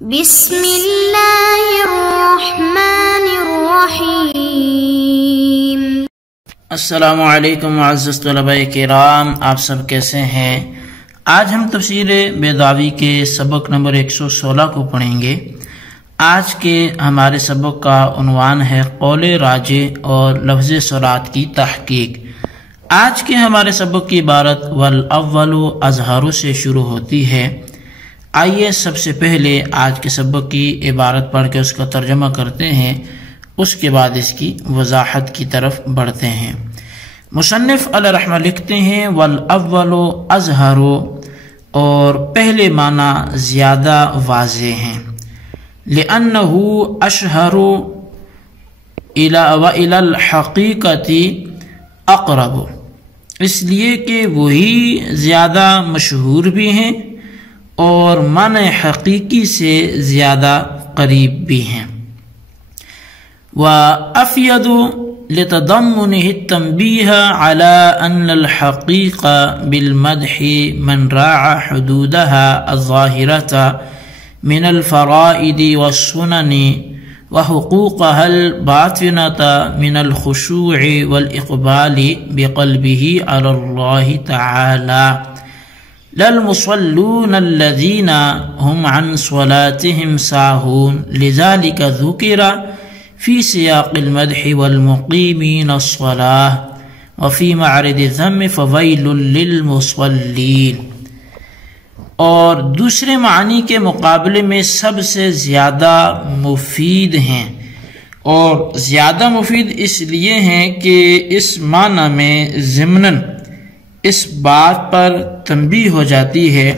بسم اللہ الرحمن الرحیم۔ السلام علیکم معزز طلباء کرام، آپ سب کیسے ہیں؟ آج ہم تفسیر بیضاوی کے سبق نمبر 116 کو پڑھیں گے۔ آج کے ہمارے سبق کا عنوان ہے قول راجح اور لفظ صلاۃ کی تحقیق۔ آج کے ہمارے سبق کی عبارت والاول اظہر سے شروع ہوتی ہے۔ آئیے سب سے پہلے آج کے سبق کی عبارت پڑھ کے اس کا ترجمہ کرتے ہیں، اس کے بعد اس کی وضاحت کی طرف بڑھتے ہیں۔ مصنف علیہ رحمہ لکھتے ہیں والاول اظہر، اور پہلے معنی زیادہ واضح ہیں، لأنہ اشہر وإلی الحقیقۃ اقرب، اس لیے کہ وہی زیادہ مشہور بھی ہیں اور معنی حقیقی سے زیادہ قریب بھی ہیں۔ وأفید لتضمنه التنبیہ علی ان الحقیقہ بالمدح من راعى حدودها الظاہرة من الفرائض والسنن وحقوقها الباطنة من الخشوع والإقبال بقلبه على الله تعالى، للمصلون الذين هم عن صلاتهم ساهون، لذلك ذكر في سياق المدح والمقيمين الصلاة، وفي معرض الذم فويل للمصلين۔ اور دوسرے معنی کے مقابلے میں سب سے زیادہ مفید ہیں، اور زیادہ مفید اس لیے ہیں کہ اس معنی میں ضمناً اس بات پر تنبیہ ہو جاتی ہے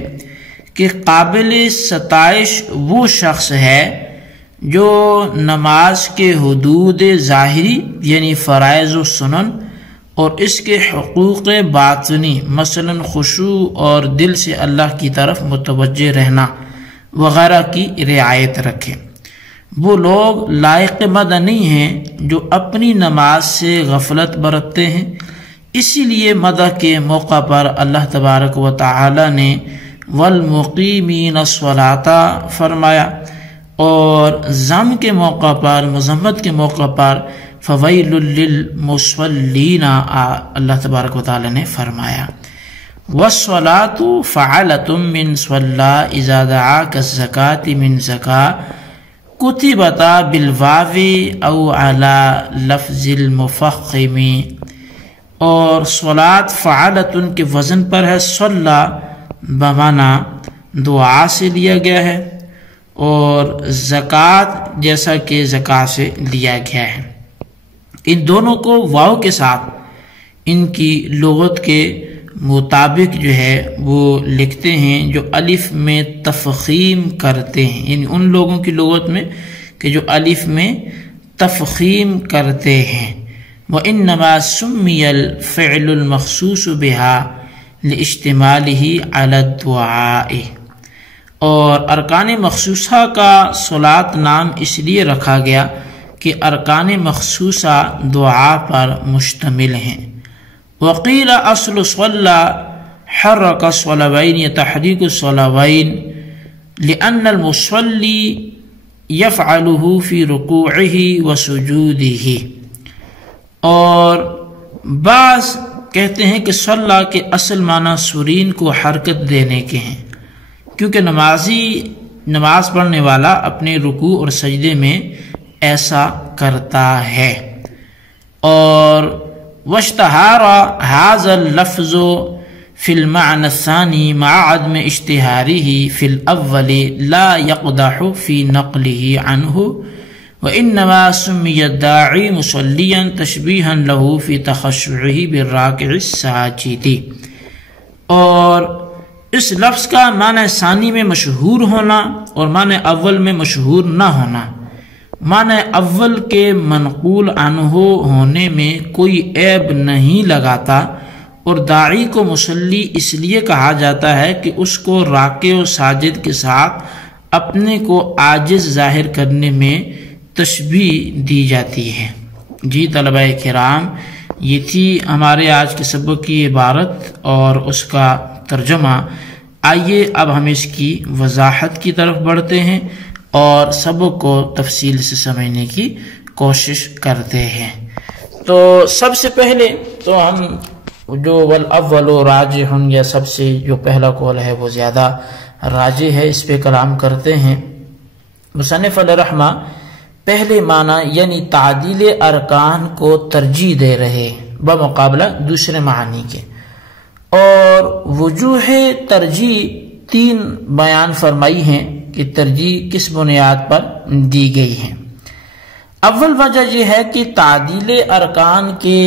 کہ قابل ستائش وہ شخص ہے جو نماز کے حدود ظاہری یعنی فرائض و سنن اور اس کے حقوق باطنی مثلا خشوع اور دل سے اللہ کی طرف متوجہ رہنا وغیرہ کی رعایت رکھے۔ وہ لوگ لائق مدح نہیں ہیں جو اپنی نماز سے غفلت برتتے ہیں، اسی لیے مدح کے موقع پر اللہ تبارک و تعالی نے والمقیمین الصلاۃ فرمایا، اور ذم کے موقع پر مذمت کے موقع پر فویل للمصلین اللہ تبارک و تعالی نے فرمایا۔ والصلاۃ فعلۃ من صلی اذا دعاک الزکاۃ من زکاۃ کتبت بالواو او علی لفظ المفخم، اور صلاۃ فعلۃ کے وزن پر ہے، صلی بمعنی دعا سے لیا گیا ہے، اور زکوٰۃ جیسا کہ زکوٰۃ سے لیا گیا ہے۔ ان دونوں کو واو کے ساتھ ان کی لغت کے مطابق جو ہے وہ لکھتے ہیں جو الف میں تفخیم کرتے ہیں، یعنی ان لوگوں کی لغت میں کہ جو الف میں تفخیم کرتے ہیں۔ وَإِنَّمَا سُمِّيَ الْفِعْلُ الْمَخْصُوصُ بِهَا لِاشْتِمَالِهِ عَلَى الدُّعَاءِ، اور ارکان مخصوصہ کا صلاۃ نام اس لیے رکھا گیا کہ ارکان مخصوصہ دعا پر مشتمل ہیں۔ وقیل اصل صلی حرک الصلوین تحریک الصلوین لأن المصلی یفعلہ فی رکوعہ وسجودہ، اور بعض کہتے ہیں کہ صلی کے اصل معنی سرین کو حرکت دینے کے ہیں، کیونکہ نماز پڑھنے والا اپنے رکوع اور سجدے میں ایسا کرتا ہے۔ اور واشتہار ھذا اللفظ فی المعنى الثانی مع عدم اشتہارہ فی الاول لا یقدح فی نقلہ عنہ، وإنما سمي الداعی مصلیا تشبیہا له فی تخشعہ بالراکع الساجد، اور اس لفظ کا معنی ثانی میں مشہور ہونا اور معنی اول میں مشہور نہ ہونا، معنی اول کے منقول عنہ ہونے میں کوئی عیب نہیں لگاتا، اور داعی کو مصلی اس لیے کہا جاتا ہے کہ اس کو راکع و ساجد کے ساتھ اپنے کو عاجز ظاہر کرنے میں تشبیہ دی جاتی ہے۔ جی طلبہ کرام، یہ تھی ہمارے آج کے سبق کی عبارت اور اس کا ترجمہ۔ آئیے اب ہم اس کی وضاحت کی طرف بڑھتے ہیں۔ اور سبق کو تفصیل سے سمجھنے کی کوشش کرتے ہیں۔ تو سب سے پہلے تو ہم جو والاول راجح یا سب سے جو پہلا قول ہے وہ زیادہ راجح ہے، اس پہ کلام کرتے ہیں۔ مصنف علیہ رحمہ پہلے معنی یعنی تعدیل ارکان کو ترجیح دے رہے بمقابلہ دوسرے معنی کے، اور وجوہ ترجیح 3 بیان فرمائی ہیں کہ ترجیح کس بنیاد پر دی گئی ہے۔ اول وجہ یہ ہے کہ تعدیل ارکان کے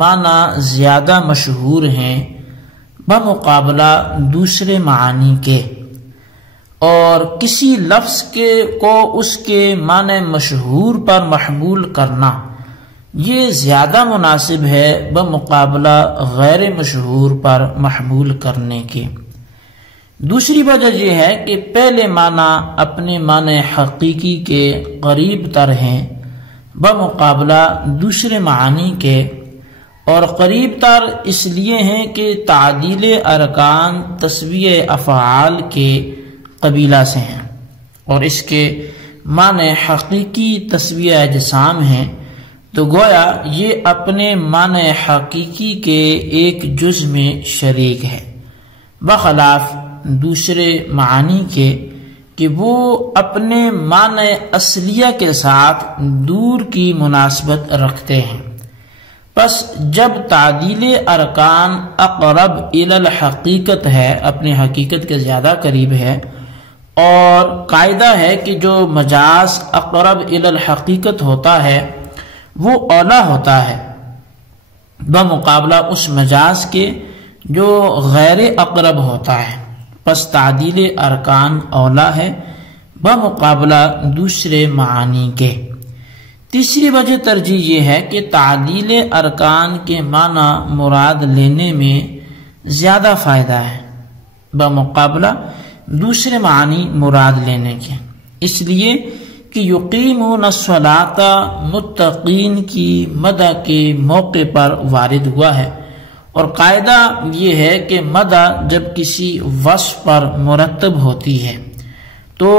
معنی زیادہ مشہور ہیں بمقابلہ دوسرے معانی کے، اور کسی لفظ کو اس کے معنی مشہور پر محمول کرنا یہ زیادہ مناسب ہے بمقابلہ غیر مشہور پر محمول کرنے کے۔ دوسری وجہ یہ ہے کہ پہلے معنی اپنے معنی حقیقی کے قریب تر ہیں بمقابلہ دوسرے معانی کے، اور قریب تر اس لیے ہیں کہ تعدیل ارکان تسویہ افعال کے قبیلہ سے ہیں، اور اس کے معنی حقیقی تسویہ اجسام ہیں، تو گویا یہ اپنے معنی حقیقی کے ایک جز میں شریک ہے، بخلاف دوسرے معانی کے کہ وہ اپنے معنی اصلیہ کے ساتھ دور کی مناسبت رکھتے ہیں۔ پس جب تعدیل ارکان اقرب الی الحقیقت ہے، اپنی حقیقت کے زیادہ قریب ہے، اور قاعدہ ہے کہ جو مجاز اقرب الی الحقیقت ہوتا ہے وہ اولا ہوتا ہے بمقابلہ اس مجاز کے جو غیر اقرب ہوتا ہے، پس تعدیل ارکان اولا ہے بمقابلہ دوسرے معانی کے۔ تیسری وجہ ترجیح یہ ہے کہ تعدیل ارکان کے معنی مراد لینے میں زیادہ فائدہ ہے بمقابلہ دوسرے معنی مراد لینے کے، اس لیے کہ یقیمون الصلاۃ متقین کی مدح کے موقع پر وارد ہوا ہے، اور قاعدہ یہ ہے کہ مدح جب کسی وصف پر مرتب ہوتی ہے تو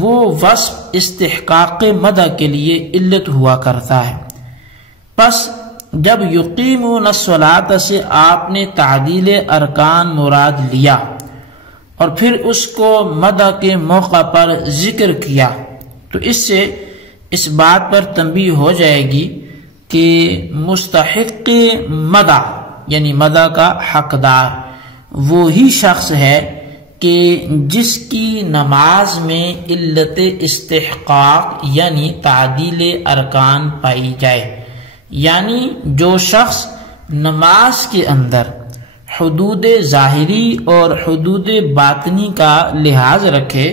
وہ وصف استحقاق مدح کے لیے علت ہوا کرتا ہے۔ پس جب یقیمون الصلاۃ سے آپ نے تعدیل ارکان مراد لیا اور پھر اس کو مدح کے موقع پر ذکر کیا، تو اس سے اس بات پر تنبیہ ہو جائے گی کہ مستحق مدح یعنی مدح کا حقدار وہی شخص ہے کہ جس کی نماز میں علت استحقاق یعنی تعدیل ارکان پائی جائے، یعنی جو شخص نماز کے اندر حدود ظاہری اور حدود باطنی کا لحاظ رکھے،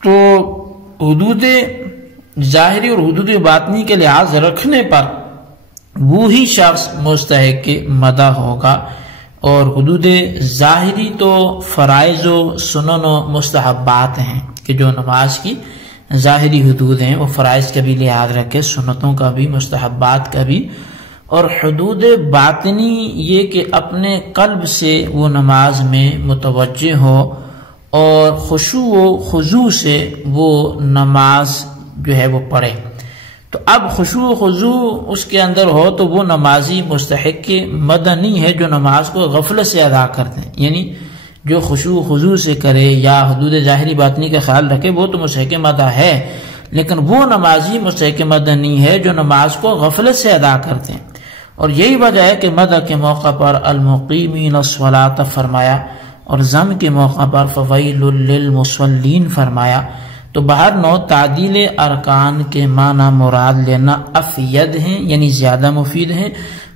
تو حدود ظاہری اور حدود باطنی کے لحاظ رکھنے پر وہی شخص مستحق مدح ہوگا، اور حدود ظاہری تو فرائض و سنن و مستحبات ہیں کہ جو نماز کی ظاہری حدود ہیں وہ فرائض کا بھی لحاظ رکھے، سنتوں کا بھی، مستحبات کا بھی، اور حدود باطنی یہ کہ اپنے قلب سے وہ نماز میں متوجہ ہو اور خشوع و خضوع سے وہ نماز جو ہے وہ پڑھے۔ تو اب خشوع و خضوع اس کے اندر ہو تو وہ نمازی مستحق مدح نہیں ہے جو نماز کو غفلت سے ادا کرتے ہیں، یعنی جو خشوع و خضوع سے کرے یا حدود ظاہری باطنی کا خیال رکھے وہ تو مستحق مدح ہے، لیکن وہ نمازی مستحق مدح نہیں ہے جو نماز کو غفلت سے ادا کرتے ہیں۔ اور یہی وجہ ہے کہ مدح کے موقع پر المقیمین الصلاۃ فرمایا اور ضم کے موقع پر فویل للمصلین فرمایا۔ تو بہر نوع تعدیل ارکان کے معنی مراد لینا افید ہیں یعنی زیادہ مفید ہیں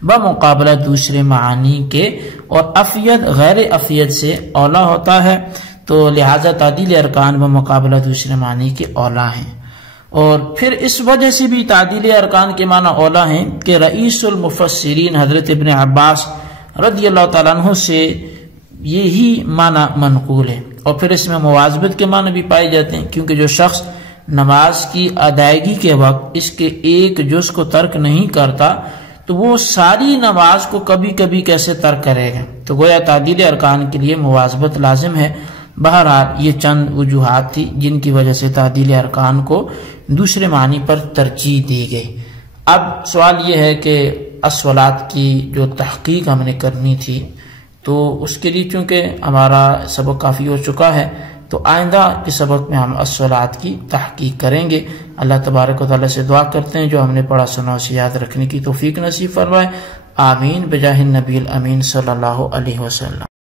بمقابلہ دوسرے معانی کے، اور افید غیر افید سے اولا ہوتا ہے، تو لہذا تعدیل ارکان بمقابلہ دوسرے معنی کے اولا ہیں۔ اور پھر اس وجہ سے بھی تعدیل ارکان کے معنی اولا ہیں کہ رئیس المفسرین حضرت ابن عباس رضی اللہ تعالیٰ عنہ سے یہی معنی منقول ہے، اور پھر اس میں مواظبت کے معنی بھی پائے جاتے ہیں، کیونکہ جو شخص نماز کی ادائیگی کے وقت اس کے ایک جز کو ترک نہیں کرتا تو وہ ساری نماز کو کبھی کبھی کیسے ترک کرے گا، تو گویا تعدیل ارکان کے لیے مواظبت لازم ہے، بہرحال یہ چند وجوہات تھی جن کی وجہ سے تعدیل ارکان کو دوسرے معنی پر ترجیح دی گئی۔ اب سوال یہ ہے کہ الصلاۃ کی جو تحقیق ہم نے کرنی تھی تو اس کے لیے چونکہ ہمارا سبق کافی ہو چکا ہے تو آئندہ کے سبق میں ہم الصلاۃ کی تحقیق کریں گے۔ اللہ تبارک و تعالیٰ سے دعا کرتے ہیں جو ہم نے پڑھا سنا اسے یاد رکھنے کی توفیق نصیب فرمائے۔ آمین بجاہ النبی الامین صلی اللہ علیہ وسلم۔